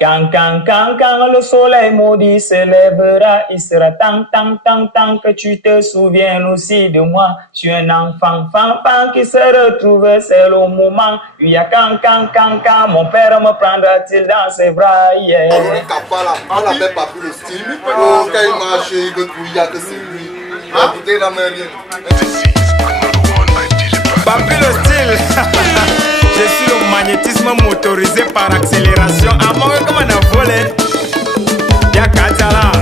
Quand le soleil maudit se lèvera, il sera tant que tu te souviens aussi de moi. Je suis un enfant, qui se retrouve seul au moment. Il y a quand mon père me prendra-t-il dans ses bras, yeah. On n'appelle pas plus le style. Oh, quand il marche, il veut trouver que c'est lui. Écoutez la mairie. Pas plus le style. Je suis le magnétisme motorisé par accélération. À moi, comme on a volé. Y'a Katala.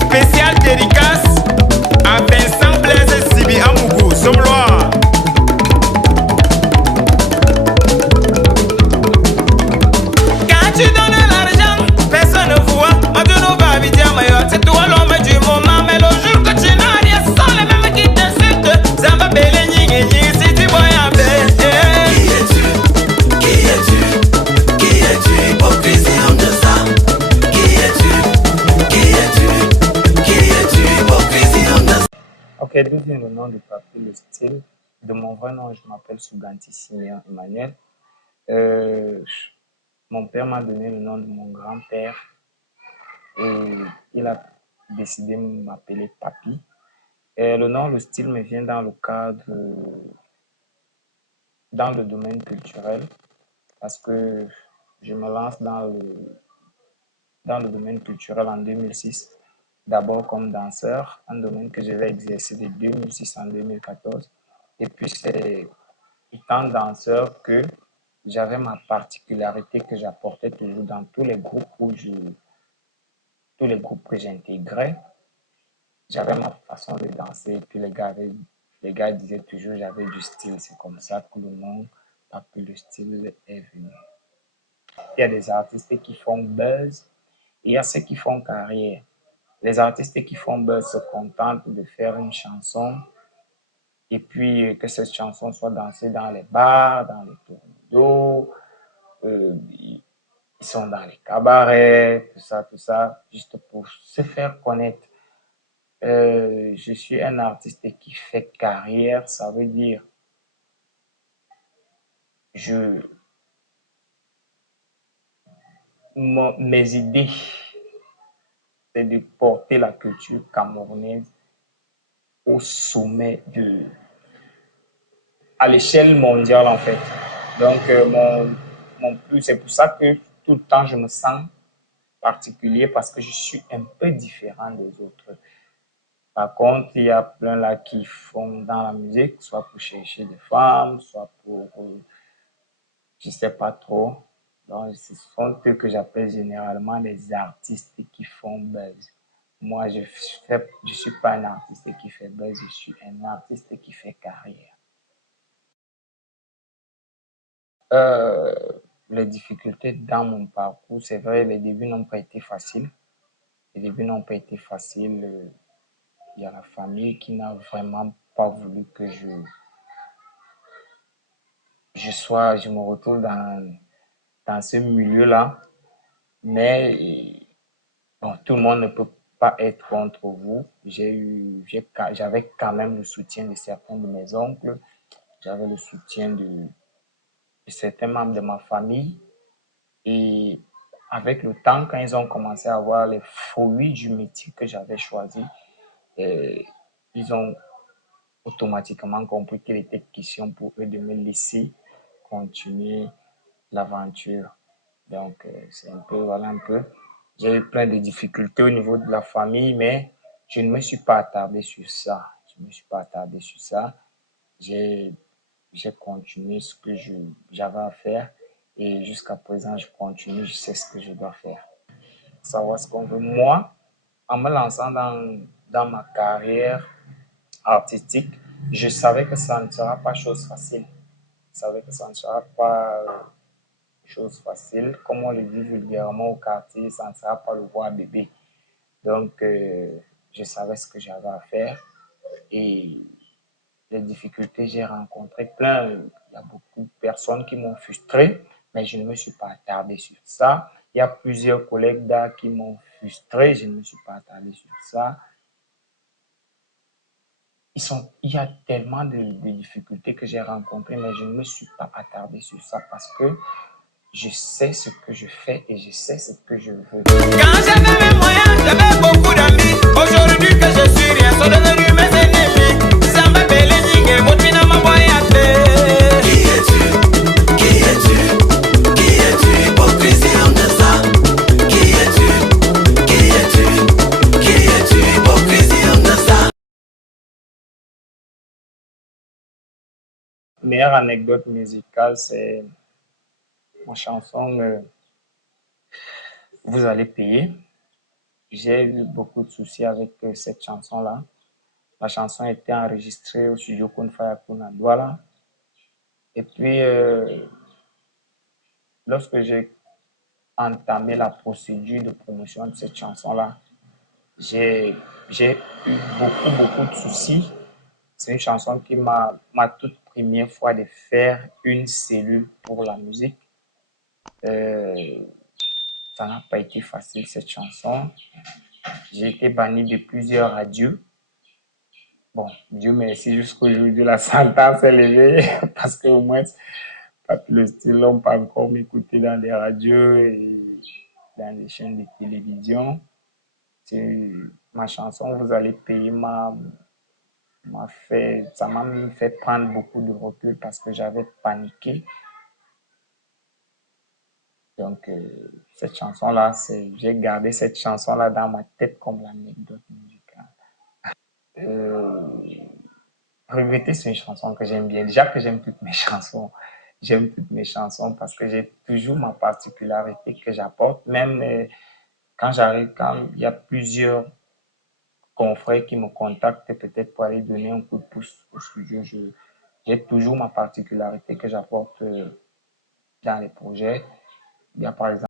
Spécial dédicace à Vincent Blaise Sibi Amougou, Somlois. Quand tu donnes l'argent, personne ne voit. Maintenant, va vite, c'est toi l'homme du moment. Mais le jour que tu n'as rien, ce sont les mêmes qui t'insultent. Ça va bêler, si tu vois un peu. Ok, devient le nom de Papi le style. De mon vrai nom, je m'appelle Suganti Simeon Emmanuel. Mon père m'a donné le nom de mon grand-père et il a décidé de m'appeler Papi. Et le nom, le style me vient dans le cadre, dans le domaine culturel, parce que je me lance dans le domaine culturel en 2006. D'abord comme danseur, un domaine que je vais exercer de 2006 en 2014. Et puis c'est étant danseur que j'avais ma particularité que j'apportais toujours dans tous les groupes que j'intégrais. J'avais ma façon de danser et puis les gars disaient toujours j'avais du style. C'est comme ça que le nom Papi le style est venu. Il y a des artistes qui font buzz et il y a ceux qui font carrière. Les artistes qui font buzz se contentent de faire une chanson et puis que cette chanson soit dansée dans les bars, dans les tournois d'eau, ils sont dans les cabarets, tout ça, juste pour se faire connaître. Je suis un artiste qui fait carrière, ça veut dire mes idées, c'est de porter la culture camerounaise au sommet à l'échelle mondiale en fait. Donc c'est pour ça que tout le temps je me sens particulier parce que je suis un peu différent des autres. Par contre, il y a plein là qui font dans la musique, soit pour chercher des femmes, soit pour, je sais pas trop. Donc, ce sont eux que j'appelle généralement les artistes qui font buzz. Moi, je suis pas un artiste qui fait buzz, je suis un artiste qui fait carrière. Les difficultés dans mon parcours, c'est vrai, les débuts n'ont pas été faciles. Les débuts n'ont pas été faciles. Il y a la famille qui n'a vraiment pas voulu que je me retrouve dans ce milieu-là. Mais bon, tout le monde ne peut pas être contre vous. J'avais quand même le soutien de certains de mes oncles. J'avais le soutien de certains membres de ma famille. Et avec le temps, quand ils ont commencé à voir les fruits du métier que j'avais choisi, ils ont automatiquement compris qu'il était question pour eux de me laisser continuer l'aventure. Donc, c'est un peu, voilà un peu. J'ai eu plein de difficultés au niveau de la famille, mais je ne me suis pas attardé sur ça. J'ai continué ce que j'avais à faire et jusqu'à présent, je continue, je sais ce que je dois faire. Savoir ce qu'on veut. Moi, en me lançant dans ma carrière artistique, je savais que ça ne sera pas chose facile. Je savais que ça ne sera pas chose facile. Comme on le dit vulgairement au quartier, ça ne sera pas le roi bébé. Donc, je savais ce que j'avais à faire et les difficultés, j'ai rencontré plein. Il y a beaucoup de personnes qui m'ont frustré, mais je ne me suis pas attardé sur ça. Il y a plusieurs collègues d'art qui m'ont frustré, je ne me suis pas attardé sur ça. Il y a tellement de difficultés que j'ai rencontrées, mais je ne me suis pas attardé sur ça parce que je sais ce que je fais et je sais ce que je veux. Quand j'avais mes moyens, j'avais beaucoup d'amis. Aujourd'hui que je suis rien, sont devenus mes ennemis. Samba Belengue, Motina Maboyate. Qui es-tu? Qui es-tu? Qui es-tu? Hypocrisie en ça. Qui es-tu? Qui es-tu? Qui es-tu? Hypocrisie en ça. Meilleure anecdote musicale, c'est ma chanson Vous allez payer. J'ai eu beaucoup de soucis avec cette chanson-là. La chanson a été enregistrée au studio Kun Faya Kun à Douala. Et puis, lorsque j'ai entamé la procédure de promotion de cette chanson-là, j'ai eu beaucoup de soucis. C'est une chanson qui m'a toute première fois de faire une cellule pour la musique. Ça n'a pas été facile, cette chanson. J'ai été banni de plusieurs radios. Bon, Dieu merci, jusqu'aujourd'hui, la sentence est levée parce qu'au moins, le style n'ont pas encore m'écouter dans des radios et dans les chaînes de télévision. Ma chanson Vous allez payer ça m'a fait prendre beaucoup de recul parce que j'avais paniqué. Donc, cette chanson-là, j'ai gardé cette chanson-là dans ma tête comme l'anecdote musicale. Regretter, c'est une chanson que j'aime bien. Déjà que j'aime toutes mes chansons. J'aime toutes mes chansons parce que j'ai toujours ma particularité que j'apporte. Même quand il y a plusieurs confrères qui me contactent peut-être pour aller donner un coup de pouce au studio, j'ai toujours ma particularité que j'apporte dans les projets. Il y a par exemple